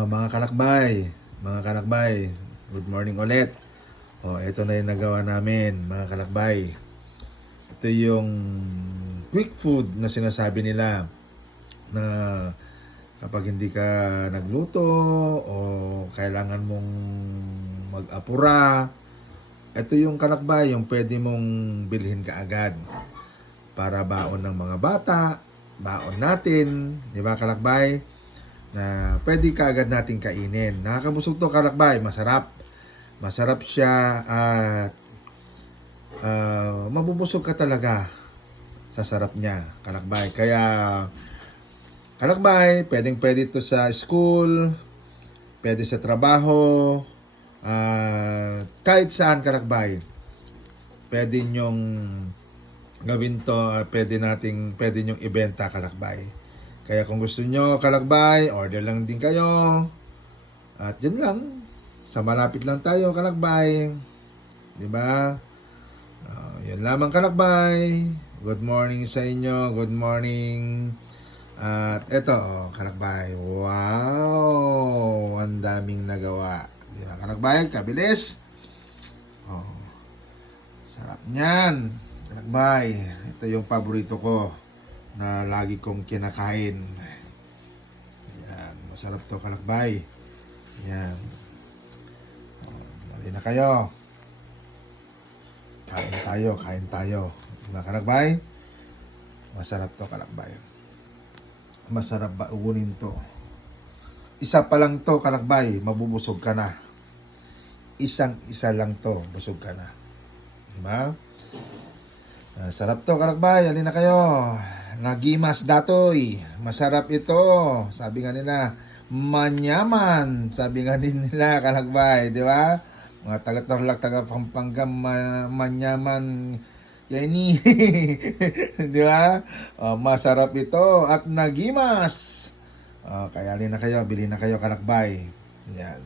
Mga kalakbay, good morning ulit. Ito na yung nagawa namin, mga kalakbay. Ito yung quick food na sinasabi nila na kapag hindi ka nagluto o kailangan mong mag-apura, ito yung kalakbay, yung pwede mong bilhin kaagad para baon ng mga bata, baon natin, di ba kalakbay? Na pwede kaagad natin kainin. Nakakabusog to kalakbay, masarap. Masarap siya at mabubusog ka talaga sa sarap niya, kalakbay. Kaya, kalakbay, pwede to sa school, pwede sa trabaho, kahit saan kalakbay. Pwede nyong gawin to, pwede nyong ibenta kalakbay. Kaya kung gusto nyo kalakbay, order lang din kayo. At yun lang. Sa malapit lang tayo kalakbay. Diba? Yun lamang kalakbay. Good morning sa inyo. Good morning. At eto, kalakbay. Wow! Ang daming nagawa. Diba kalakbay? Kabilis. Sarap niyan. Kalakbay. Ito yung paborito ko na lagi kong kinakain. Ayan, masarap to kalakbay. Ayan. Dali na kayo. Kain tayo. Diba kalakbay? Masarap to kalakbay. Masarap ba ugunin to? Isa pa lang to kalakbay, mabubusog ka na. Isa lang to, busog ka na. Diba? Sarap to kalakbay, alin na kayo. Nagimas datoy. Masarap ito. Sabi nga nila, manyaman. Sabi nga din nila, kalakbay. Di ba? Mga taga-Tarlac, taga-Pampanga, manyaman. Yan ni. Di ba? Masarap ito. At nagimas. Kaya alin na kayo, bili na kayo, kalakbay. Yan.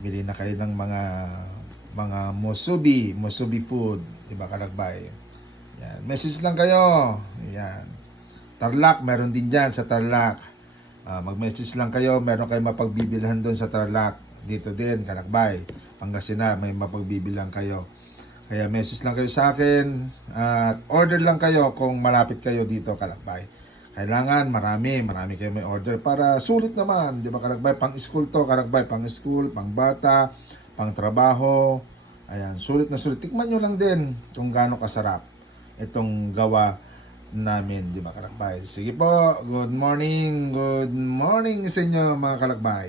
Bili na kayo ng mga musubi food. Di ba, kalakbay? Yan. Message lang kayo. Yan. Tarlac, meron din dyan sa Tarlac. Mag-message lang kayo, meron kayo mapagbibilhan doon sa Tarlac. Dito din, kalakbay. Pangasinan, may mapagbibilang kayo. Kaya message lang kayo sa akin. At order lang kayo kung malapit kayo dito, kalakbay. Kailangan marami kayo may order para sulit naman. Di ba, kalakbay? Pang-school to, kalakbay. Pang-school, pang-bata, pang-trabaho. Ayan, sulit na sulit. Tikman nyo lang din kung gaano kasarap itong gawa namin, di ba kalakbay? Sige po, good morning sa inyo mga kalakbay.